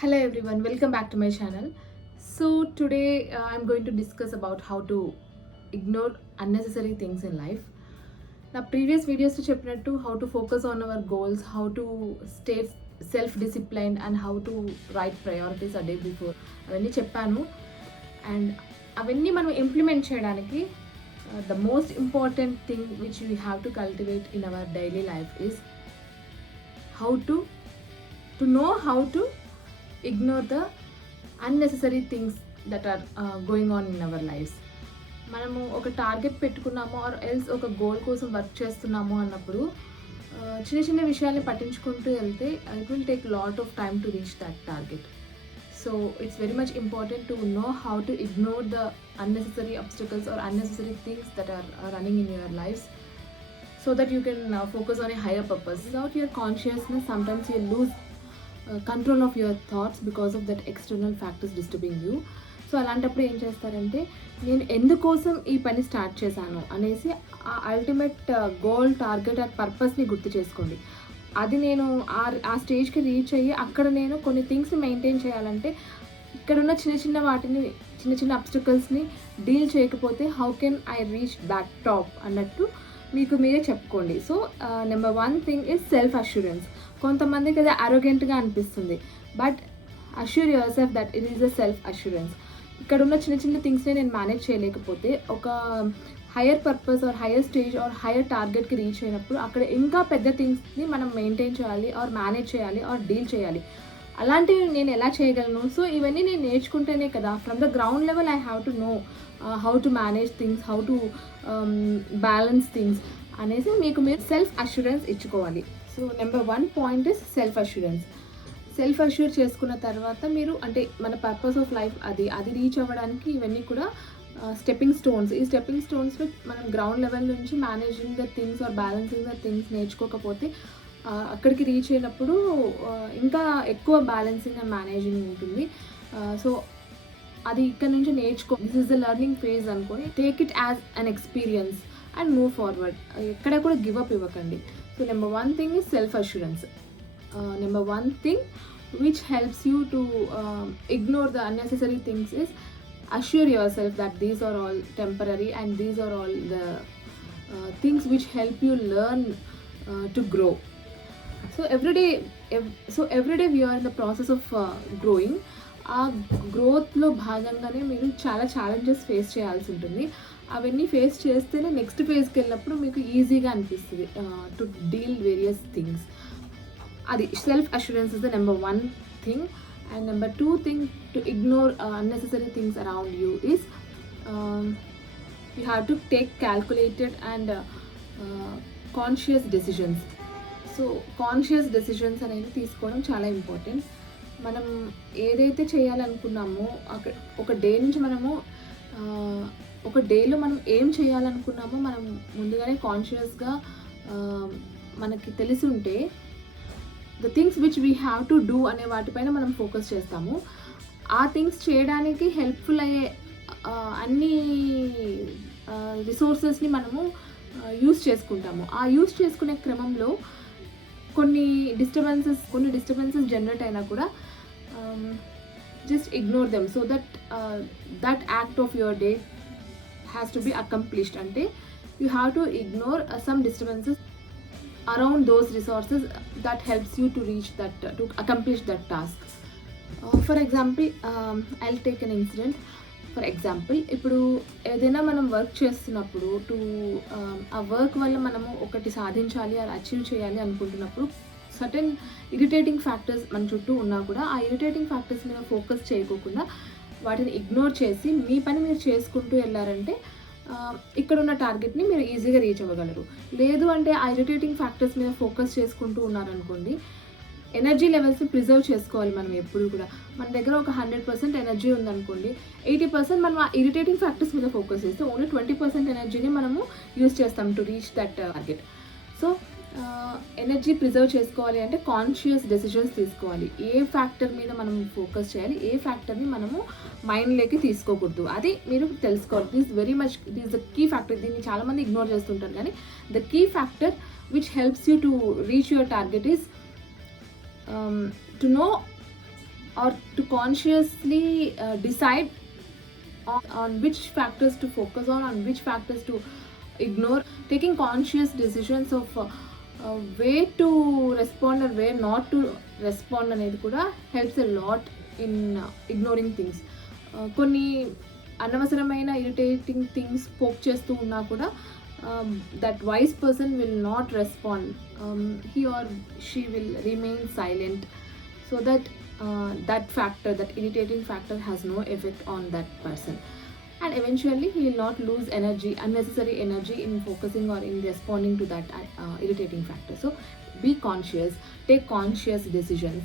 Hello everyone, welcome back to my channel. So today I'm going to discuss about how to ignore unnecessary things in life. Na previous videos to చెప్పినట్టు how to focus on our goals, how to stay self disciplined and how to write priorities a day before అవన్నీ చెప్పాను. అండ్ అవన్నీ మనం ఇంప్లిమెంట్ చేయడానికి the most important thing which we have to cultivate in our daily life is how to know how to ignore the unnecessary things that are going on in our lives. మనము ఒక టార్గెట్ పెట్టుకున్నాము or else ఒక గోల్ కోసం వర్క్ చేస్తున్నాము అన్నప్పుడు చిన్న చిన్న విషయాల్ని పట్టించుకుంటూ వెళ్తే it will take lot of time to reach that target. So it's very much important to know how to ignore the unnecessary obstacles or unnecessary things that are running in your lives so that you can focus on a higher purpose. Without your consciousness, sometimes you lose control of your thoughts because of that external factors disturbing you. So అలాంటప్పుడు ఏం చేస్తారంటే నేను ఎందుకోసం ఈ పని స్టార్ట్ చేశాను అనేసి ఆ అల్టిమేట్ గోల్ టార్గెట్ ఆ పర్పస్ని గుర్తు చేసుకోండి. అది నేను ఆ స్టేజ్కి రీచ్ అయ్యి అక్కడ నేను కొన్ని థింగ్స్ని మెయింటైన్ చేయాలంటే ఇక్కడున్న చిన్న చిన్న వాటిని చిన్న చిన్న అబ్స్టకల్స్ని డీల్ చేయకపోతే how can I reach that top అన్నట్టు మీకు మీరే చెప్పుకోండి. So number 1 thing is self assurance. కొంతమందికి అది అరోగెంట్గా అనిపిస్తుంది, but assure yourself that it is a self assurance. ఇక్కడ ఉన్న చిన్న చిన్న థింగ్స్ని నేను మేనేజ్ చేయలేకపోతే ఒక higher purpose or higher stage or higher టార్గెట్కి రీచ్ అయినప్పుడు అక్కడ ఇంకా పెద్ద థింగ్స్ని మనం మెయింటైన్ చేయాలి ఆర్ మేనేజ్ చేయాలి ఆర్ డీల్ చేయాలి. అలాంటివి నేను ఎలా చేయగలను? సో ఇవన్నీ నేను నేర్చుకుంటేనే కదా from the ground level I have to know how to manage things, how to balance things అనేసి మీకు మీరు సెల్ఫ్ అష్యూరెన్స్ ఇచ్చుకోవాలి. So number 1 point is self assurance. Self assure చేసుకున్న తర్వాత మీరు అంటే మన పర్పస్ ఆఫ్ లైఫ్ అది రీచ్ అవ్వడానికి ఇవన్నీ కూడా స్టెప్పింగ్ స్టోన్స్. ఈ స్టెప్పింగ్ స్టోన్స్లో మనం గ్రౌండ్ లెవెల్ నుంచి managing the things or balancing the things నేర్చుకోకపోతే అక్కడికి రీచ్ అయినప్పుడు ఇంకా ఎక్కువ బ్యాలెన్సింగ్ అండ్ మేనేజింగ్ ఉంటుంది. సో అది ఇక్కడ నుంచి నేర్చుకో, this is the learning phase అనుకొని take it as an experience and move forward. ఎక్కడ కూడా గివ్ అప్ ఇవ్వకండి. So number 1 thing is self assurance. Number 1 thing which helps you to ignore the unnecessary things is assure yourself that these are all temporary and these are all the things which help you learn to grow. So every day we are in the process of growing. ఆ గ్రోత్లో భాగంగానే మీరు చాలా challenges face చేయాల్సి ఉంటుంది. అవన్నీ ఫేస్ చేస్తేనే నెక్స్ట్ ఫేజ్కి వెళ్ళినప్పుడు మీకు ఈజీగా అనిపిస్తుంది టు డీల్ వేరియస్ థింగ్స్. అది self assurance is the number 1 thing. And number 2 thing to ignore unnecessary things around you is you have to take calculated and conscious decisions. So conscious decisions అనేవి తీసుకోవడం చాలా ఇంపార్టెంట్. మనం ఏదైతే చేయాలనుకున్నామో ఒక డే నుంచి మనము ఒక డేలో మనం ఏం చేయాలనుకున్నామో మనం ముందుగానే కాన్షియస్గా మనకి తెలిసి ఉంటే the things which we have to do అనే వాటిపైన మనం ఫోకస్ చేస్తాము. ఆ థింగ్స్ చేయడానికి హెల్ప్ఫుల్ అయ్యే అన్ని రిసోర్సెస్ని మనము యూస్ చేసుకుంటాము. ఆ యూస్ చేసుకునే క్రమంలో కొన్ని డిస్టర్బెన్సెస్ జనరేట్ అయినా కూడా just ignore them so that act of your day has to be accomplished. అంటే you have to ignore some disturbances around those resources that helps you to reach that to accomplish that task. For example, I'll take an incident. For example, ఇప్పుడు ఏదైనా మనం వర్క్ చేస్తున్నప్పుడు ఆ వర్క్ వల్ల మనము ఒకటి సాధించాలి అది అచీవ్ చేయాలి అనుకుంటున్నప్పుడు సర్టెన్ ఇరిటేటింగ్ ఫ్యాక్టర్స్ మన చుట్టూ ఉన్నా కూడా ఆ ఇరిటేటింగ్ ఫ్యాక్టర్స్ మీద ఫోకస్ చేయకోకుండా వాటిని ఇగ్నోర్ చేసి మీ పని మీరు చేసుకుంటూ వెళ్ళారంటే ఇక్కడ ఉన్న టార్గెట్ని మీరు ఈజీగా రీచ్ అవ్వగలరు. లేదు అంటే ఆ ఇరిటేటింగ్ ఫ్యాక్టర్స్ మీద ఫోకస్ చేసుకుంటూ ఉన్నారనుకోండి, ఎనర్జీ లెవెల్స్ని ప్రిజర్వ్ చేసుకోవాలి. మనం ఎప్పుడు కూడా మన దగ్గర ఒక 100% ఎనర్జీ ఉందనుకోండి, 80% మనం ఆ ఇరిటేటింగ్ ఫ్యాక్టర్స్ మీద ఫోకస్ చేస్తే ఓన్లీ 20% ఎనర్జీని మనము యూజ్ చేస్తాం to reach that target. So energy preserve చేసుకోవాలి అంటే కాన్షియస్ డెసిషన్స్ తీసుకోవాలి. ఏ ఫ్యాక్టర్ మీద మనం ఫోకస్ చేయాలి, ఏ ఫ్యాక్టర్ని మనము మైండ్లోకి తీసుకోకూడదు, అది మీరు తెలుసుకోవాలి. This the key factor. దీన్ని చాలామంది ఇగ్నోర్ చేస్తుంటారు, కానీ the key factor which helps you to reach your target is to know or to consciously decide on which factors to focus on which factors to ignore. Taking conscious decisions of where to respond or where not to respond అనేది కూడా helps a lot in ignoring things. కొన్ని అనవసరమైన irritating things poke చేస్తూ ఉన్నా కూడా that wise person will not respond. He or she will remain silent so that that factor, that irritating factor, has no effect on that person, and eventually he will not lose energy, unnecessary energy, in focusing or in responding to that irritating factor. So be conscious, take conscious decisions.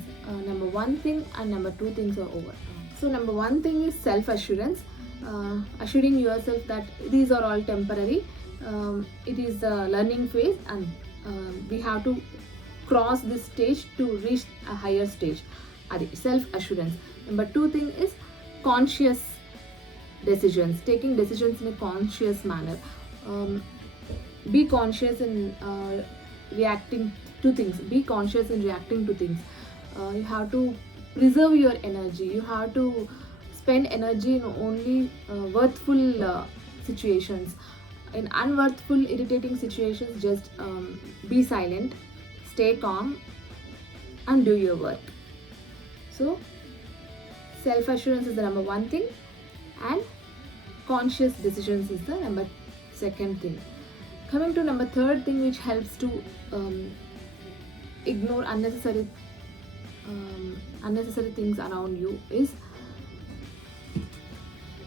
Number one thing, and number two things are over. So number one thing is self assurance, assuring yourself that these are all temporary. It is a learning phase, and we have to cross this stage to reach a higher stage. Adi self assurance. Number two thing is conscious decisions, taking decisions in a conscious manner. Be conscious in reacting to things, be conscious in reacting to things. You have to preserve your energy, you have to spend energy in only worthful situations. In unworthful, irritating situations, just be silent, stay calm, and do your work. So self assurance is the number one thing, and conscious decisions is the number second thing. Coming to number third thing, which helps to ignore unnecessary things around you, is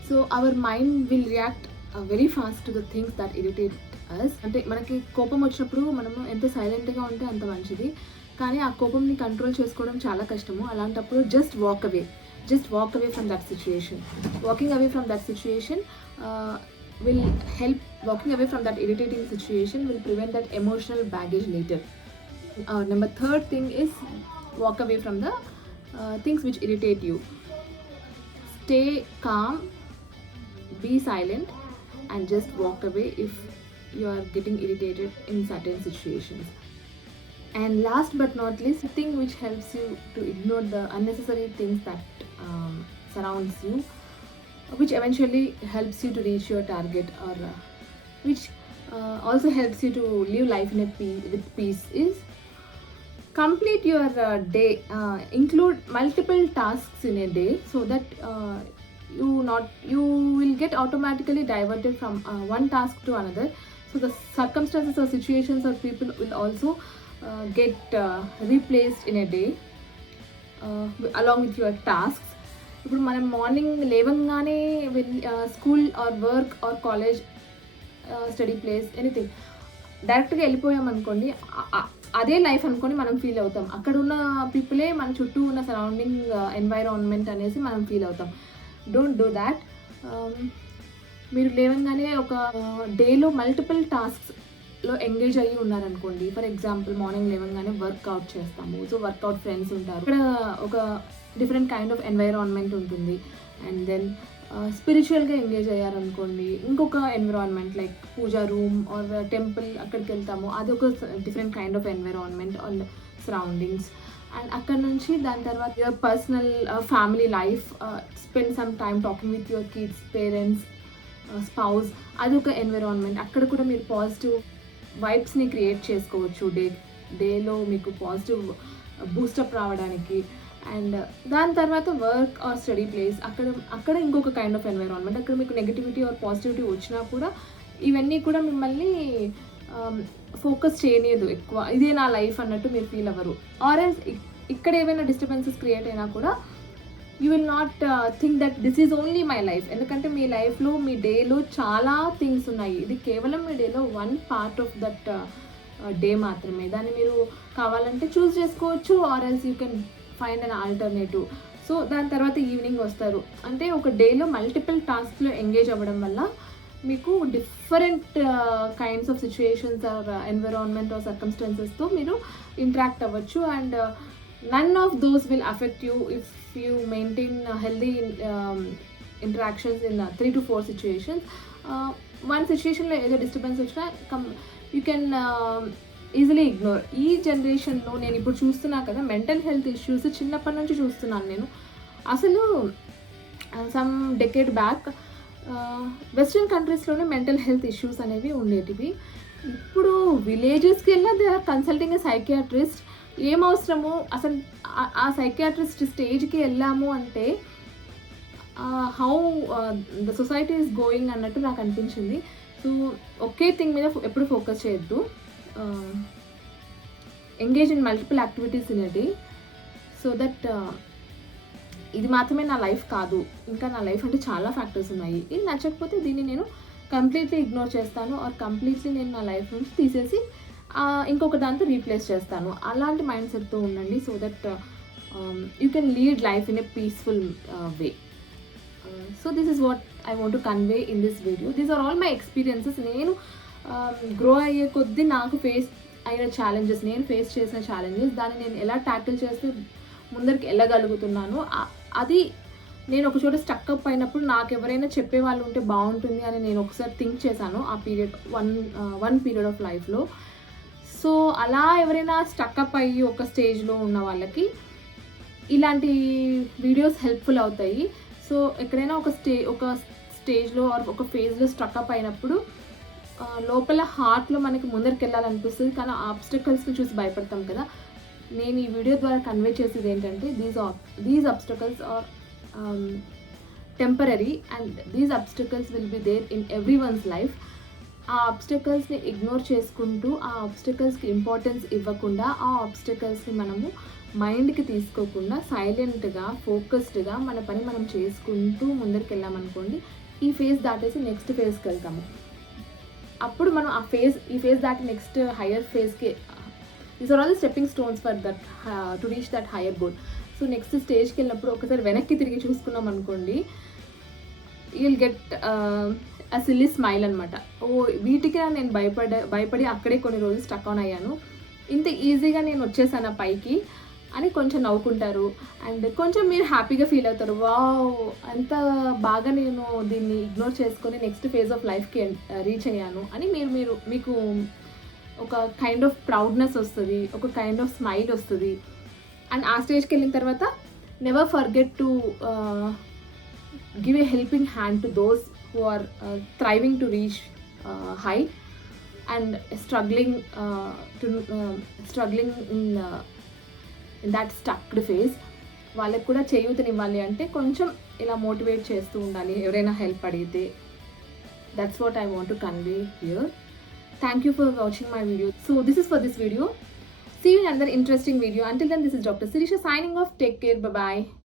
so our mind will react very fast to the things that irritate us. అంటే మనకి కోపం వచ్చినప్పుడు మనము ఎంత సైలెంట్గా ఉంటే అంత మంచిది, కానీ ఆ కోపంని కంట్రోల్ చేసుకోవడం చాలా కష్టము. అలాంటప్పుడు just walk away from that situation. Walking away from that situation will help. Walking away from that irritating situation will prevent that emotional baggage later. Number third thing is walk away from the things which irritate you. Stay calm, be silent, and just walk away if you are getting irritated in certain situations. And last but not least, the thing which helps you to ignore the unnecessary things that surrounds you, which eventually helps you to reach your target, or which also helps you to live life in with peace, is complete your day. Include multiple tasks in a day, so that you will get automatically diverted from one task to another. So the circumstances or situations or people will also get replaced in a day along with your tasks. ఇప్పుడు మనం morning లేవంగానే school or work or college, study place, anything డైరెక్ట్గా వెళ్ళిపోయామనుకోండి, అదే లైఫ్ అనుకొని మనం feel అవుతాం. అక్కడ ఉన్న పీపులే మన చుట్టూ ఉన్న సరౌండింగ్ ఎన్వైరాన్మెంట్ అనేసి మనం ఫీల్ అవుతాం. Don't do that. మీరు లేవంగానే ఒక డేలో మల్టిపుల్ టాస్క్స్లో ఎంగేజ్ అయ్యి ఉన్నారనుకోండి. ఫర్ ఎగ్జాంపుల్, మార్నింగ్ లేవంగానే వర్కౌట్ చేస్తాము, సో వర్కౌట్ ఫ్రెండ్స్ ఉంటారు, ఇక్కడ ఒక డిఫరెంట్ కైండ్ ఆఫ్ ఎన్వైరాన్మెంట్ ఉంటుంది. అండ్ దెన్ స్పిరిచువల్గా ఎంగేజ్ అయ్యారనుకోండి, ఇంకొక environment like pooja room or temple, అక్కడికి వెళ్తాము, అది ఒక different kind of environment on surroundings. And అక్కడ నుంచి దాని తర్వాత your personal family life, spend some time talking with your kids, parents, spouse, అదొక ఎన్విరాన్మెంట్. అక్కడ కూడా మీరు పాజిటివ్ వైబ్స్ని క్రియేట్ చేసుకోవచ్చు డేలో మీకు పాజిటివ్ బూస్టప్ రావడానికి. అండ్ దాని తర్వాత వర్క్ ఆర్ స్టడీ ప్లేస్, అక్కడ ఇంకొక కైండ్ ఆఫ్ ఎన్వైరాన్మెంట్. అక్కడ మీకు నెగిటివిటీ ఆర్ పాజిటివిటీ వచ్చినా కూడా ఇవన్నీ కూడా మిమ్మల్ని ఫోకస్ చేయలేదు ఎక్కువ, ఇదే నా లైఫ్ అన్నట్టు మీరు ఫీల్ అవ్వరు. ఆర్ ఎల్స్ ఇక్కడ ఏమైనా డిస్టర్బెన్సెస్ క్రియేట్ అయినా కూడా you will not think that this is only my life. ఎందుకంటే మీ లైఫ్లో, మీ డేలో చాలా థింగ్స్ ఉన్నాయి. ఇది కేవలం మీ డేలో one part of that day మాత్రమే. దాన్ని మీరు కావాలంటే చూస్ చేసుకోవచ్చు, or else you can find an alternative. So దాని తర్వాత ఈవినింగ్ వస్తారు, అంటే ఒక డేలో మల్టిపుల్ టాస్క్లో ఎంగేజ్ అవ్వడం వల్ల మీకు different kinds of situations or environment or సర్కమ్స్టాన్సెస్తో మీరు ఇంటరాక్ట్ అవ్వచ్చు. And none of those will affect you if you maintain healthy interactions in 3 to 4 సిచ్యుయేషన్స్. వన్ సిచ్యుయేషన్లో ఏదో డిస్టర్బెన్స్ వచ్చినా యూ కెన్ ఈజీలీ ఇగ్నోర్. ఈ జనరేషన్లో నేను ఇప్పుడు చూస్తున్నా కదా, మెంటల్ హెల్త్ ఇష్యూస్ చిన్నప్పటి నుంచి చూస్తున్నాను నేను. అసలు సమ్ డెకేడ్ బ్యాక్ వెస్ట్రన్ కంట్రీస్లోనే మెంటల్ హెల్త్ ఇష్యూస్ అనేవి ఉండేటివి. ఇప్పుడు విలేజెస్కి వెళ్ళినా they are consulting a psychiatrist. ఏం అవసరము అసలు ఆ సైకియాట్రిస్ట్ స్టేజ్కి వెళ్ళాము అంటే how the society is going అన్నట్టు నాకు అనిపించింది. సో ఒకే థింగ్ మీద ఎప్పుడు ఫోకస్ చేయొద్దు. Engage in multiple activities in a day, so that ఇది మాత్రమే నా లైఫ్ కాదు, ఇంకా నా లైఫ్ అంటే చాలా ఫ్యాక్టర్స్ ఉన్నాయి. ఇది నచ్చకపోతే దీన్ని నేను కంప్లీట్లీ ఇగ్నోర్ చేస్తాను, ఆర్ కంప్లీట్లీ నేను నా లైఫ్ నుంచి తీసేసి ఇంకొక దాంతో రీప్లేస్ చేస్తాను. అలాంటి మైండ్ సెట్తో ఉండండి, so that you can lead life in a peaceful way. So this is what I want to convey in this video. These are all my experiences. నేను గ్రో అయ్యే కొద్దీ నాకు ఫేస్ అయిన ఛాలెంజెస్, నేను ఫేస్ చేసిన ఛాలెంజెస్, దాన్ని నేను ఎలా ట్యాకిల్ చేస్తే ముందరికి వెళ్ళగలుగుతున్నాను. అది నేను ఒక చోట స్టక్అప్ అయినప్పుడు నాకు ఎవరైనా చెప్పే వాళ్ళు ఉంటే బాగుంటుంది అని నేను ఒకసారి థింక్ చేశాను ఆ పీరియడ్, వన్ పీరియడ్ ఆఫ్ లైఫ్లో. సో అలా ఎవరైనా స్టక్అప్ అయ్యి ఒక స్టేజ్లో ఉన్న వాళ్ళకి ఇలాంటి వీడియోస్ హెల్ప్ఫుల్ అవుతాయి. సో ఎక్కడైనా ఒక స్టేజ్లో ఆర్ ఒక ఫేజ్లో స్ట్రక్అప్ అయినప్పుడు లోపల హార్ట్లో మనకి ముందరికి వెళ్ళాలనిపిస్తుంది, కానీ ఆబ్స్టకల్స్ని చూసి భయపడతాం కదా. నేను ఈ వీడియో ద్వారా కన్వే చేసేది ఏంటంటే these obstacles are temporary and these obstacles will be there in everyone's life. ఆ ఆబ్స్టకల్స్ని ఇగ్నోర్ చేసుకుంటూ, ఆ ఆబ్స్టకల్స్కి ఇంపార్టెన్స్ ఇవ్వకుండా, ఆ ఆబ్స్టకల్స్ని మనము మైండ్కి తీసుకోకుండా సైలెంట్గా ఫోకస్డ్గా మన పని మనం చేసుకుంటూ ముందరికి వెళ్ళామనుకోండి, ఈ ఫేజ్ దాటేసి నెక్స్ట్ ఫేజ్కి వెళ్తాము. అప్పుడు మనం ఈ ఫేజ్ దాటి నెక్స్ట్ హయ్యర్ ఫేజ్కి, these are all the stepping stones for that to reach that higher goal. So next స్టేజ్కి వెళ్ళినప్పుడు ఒకసారి వెనక్కి తిరిగి చూసుకున్నాం అనుకోండి, you will get a silly smile అనమాట. ఓ వీటికి నేను భయపడి అక్కడే కొన్ని రోజులు స్టక్ ఆన్ అయ్యాను, ఇంత ఈజీగా నేను వచ్చేసాను పైకి అని కొంచెం నవ్వుకుంటారు. అండ్ కొంచెం మీరు హ్యాపీగా ఫీల్ అవుతారు, వావ్ అంత బాగా నేను దీన్ని ఇగ్నోర్ చేసుకొని నెక్స్ట్ ఫేజ్ ఆఫ్ లైఫ్కి రీచ్ అయ్యాను అని మీకు ఒక కైండ్ ఆఫ్ ప్రౌడ్నెస్ వస్తుంది, ఒక కైండ్ ఆఫ్ స్మైల్ వస్తుంది. అండ్ ఆ స్టేజ్కి వెళ్ళిన తర్వాత never forget to give a helping hand to those who are thriving to reach high and struggling in that stuck phase. వాళ్ళకి కూడా చేయూతనివ్వాలి అంటే కొంచెం ఇలా మోటివేట్ చేస్తూ ఉండాలి ఎవరైనా హెల్ప్ అడిగితే. That's what I want to convey here. Thank you for watching my video. So this is for this video. See you in another interesting video. Until then, this is Dr. Sirisha signing off. Take care. Bye bye.